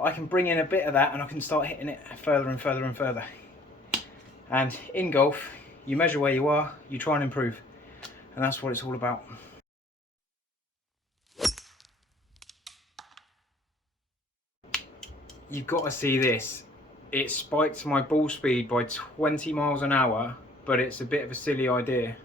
I can bring in a bit of that and I can start hitting it further and further and further. And in golf, you measure where you are, you try and improve. And that's what it's all about. You've got to see this. It spiked my ball speed by 20 miles an hour, but it's a bit of a silly idea.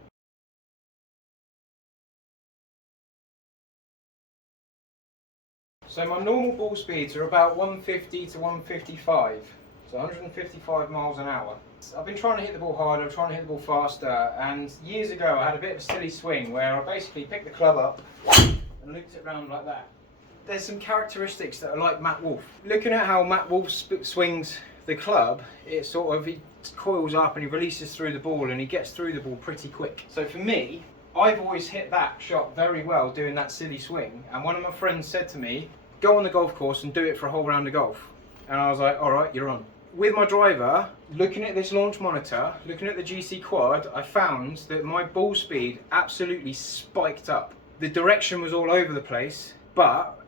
So my normal ball speeds are about 150 to 155, so 155 miles an hour. I've been trying to hit the ball harder, trying to hit the ball faster, and years ago I had a bit of a silly swing where I basically picked the club up and looped it around like that. There's some characteristics that are like Matt Wolff. Looking at how Matt Wolff swings the club, it sort of, he coils up and he releases through the ball and he gets through the ball pretty quick. So for me, I've always hit that shot very well doing that silly swing, and one of my friends said to me, go on the golf course and do it for a whole round of golf. And I was like, alright, you're on. With my driver, looking at this launch monitor, looking at the GC quad, I found that my ball speed absolutely spiked up. The direction was all over the place, but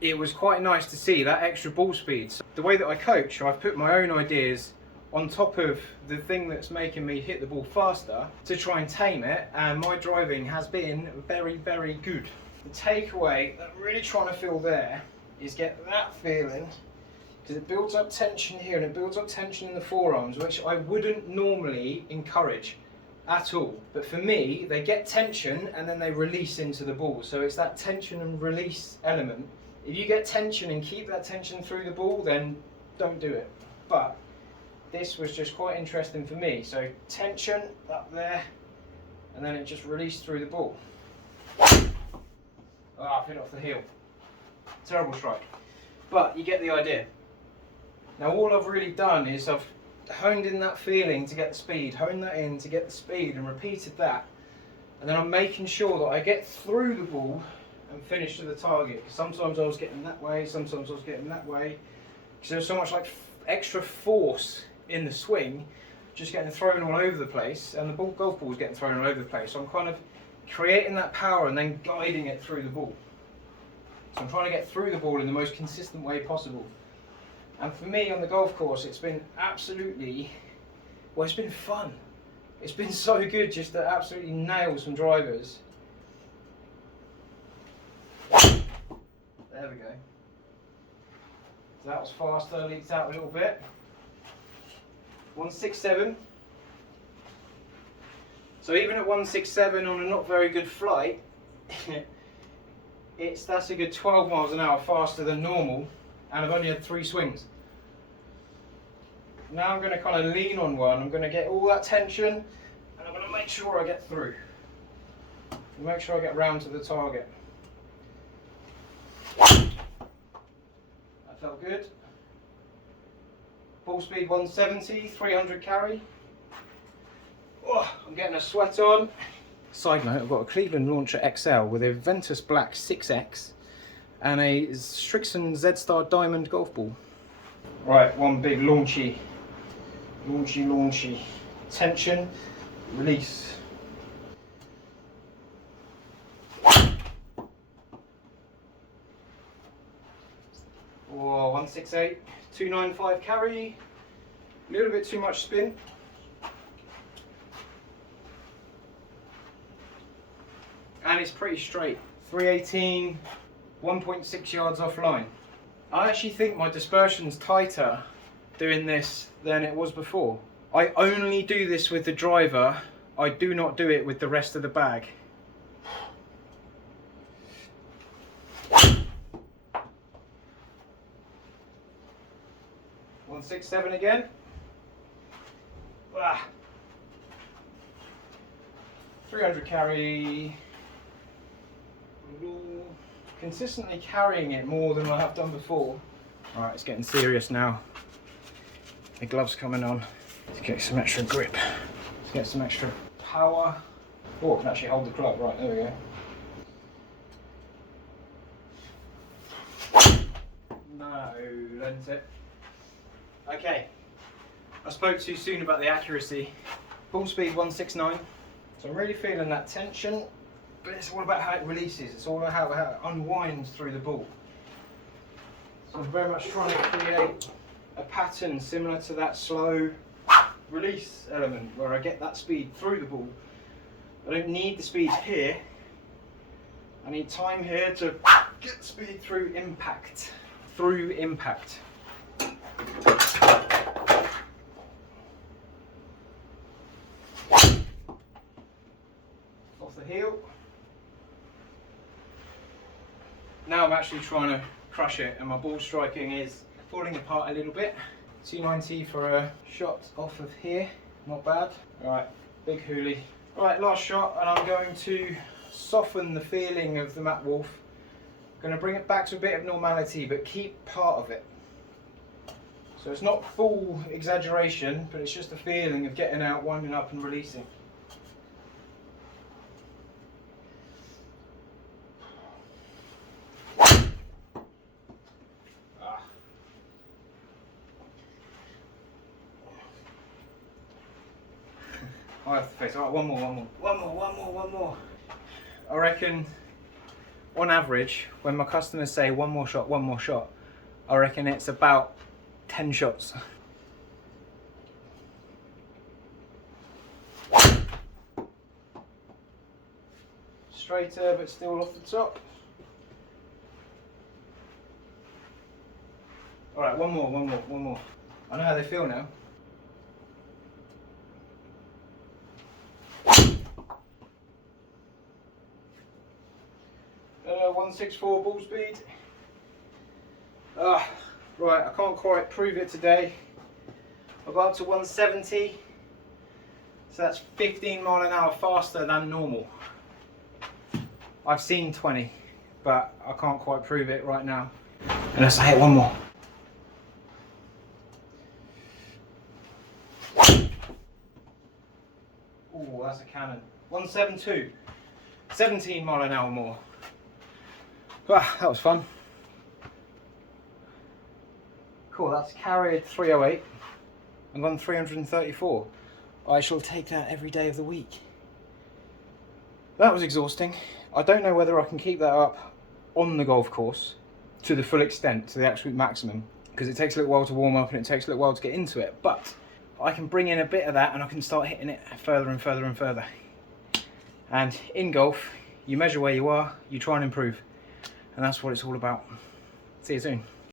it was quite nice to see that extra ball speed. So the way that I coach, I've put my own ideas on top of the thing that's making me hit the ball faster to try and tame it, and my driving has been very, very good. The takeaway that I'm really trying to feel there is get that feeling, because it builds up tension here and it builds up tension in the forearms, which I wouldn't normally encourage at all. But for me, they get tension and then they release into the ball. So it's that tension and release element. If you get tension and keep that tension through the ball, then don't do it. But this was just quite interesting for me. So tension up there, and then it just released through the ball. Oh, I've hit off the heel. Terrible strike. But you get the idea. Now all I've really done is I've honed in that feeling to get the speed, honed that in to get the speed and repeated that. And then I'm making sure that I get through the ball and finish to the target. Sometimes I was getting that way, sometimes I was getting that way. Because there's so much like extra force in the swing, just getting thrown all over the place, and the golf ball was getting thrown all over the place. So I'm kind of creating that power and then guiding it through the ball. So I'm trying to get through the ball in the most consistent way possible. And for me on the golf course, it's been absolutely, well, it's been fun. It's been so good just to absolutely nail some drivers. There we go. So that was faster, leaked out a little bit. 167. So even at 167 on a not very good flight, that's a good 12 miles an hour faster than normal, and I've only had 3 swings. Now I'm going to kind of lean on one. I'm going to get all that tension, and I'm going to make sure I get through. Make sure I get round to the target. That felt good. Ball speed 170, 300 carry. Oh, I'm getting a sweat on. Side note, I've got a Cleveland Launcher XL with a Ventus Black 6X and a Strixon Z-Star Diamond golf ball. Right, one big launchy. Tension, release. Oh, 168, 295 carry, a little bit too much spin. And it's pretty straight. 318, 1.6 yards offline. I actually think my dispersion's tighter doing this than it was before. I only do this with the driver. I do not do it with the rest of the bag. 167 again. 300 carry. Consistently carrying it more than I have done before. Alright, it's getting serious now. The gloves coming on. Let's get some extra grip. Let's get some extra power. Oh, I can actually hold the club. Right, there we go. No, lent it. Okay, I spoke too soon about the accuracy. Ball speed 169. So I'm really feeling that tension, but it's all about how it releases. It's all about how it unwinds through the ball. So I'm very much trying to create a pattern similar to that slow release element where I get that speed through the ball. I don't need the speed here. I need time here to get speed through impact. Through impact. Off the heel. Now I'm actually trying to crush it and my ball striking is falling apart a little bit. 290 for a shot off of here, not bad. Alright, big hoolie. Alright, last shot, and I'm going to soften the feeling of the Matt Wolff. I'm going to bring it back to a bit of normality, but keep part of it. So it's not full exaggeration, but it's just a feeling of getting out, winding up and releasing. I have to face. Alright, one more. I reckon, on average, when my customers say one more shot, I reckon it's about 10 shots. Straighter, but still off the top. Alright, one more. I know how they feel now. 164 ball speed. Right, I can't quite prove it today. I got up to 170, so that's 15 mile an hour faster than normal. I've seen 20, but I can't quite prove it right now. Unless I hit one more. Oh, that's a cannon. 172, 17 mile an hour more. That was fun. Cool, that's carried 308 and gone 334. I shall take that every day of the week. That was exhausting. I don't know whether I can keep that up on the golf course to the full extent, to the absolute maximum, because it takes a little while to warm up and it takes a little while to get into it, but I can bring in a bit of that and I can start hitting it further and further and further. And in golf, you measure where you are, you try and improve. And that's what it's all about. See you soon.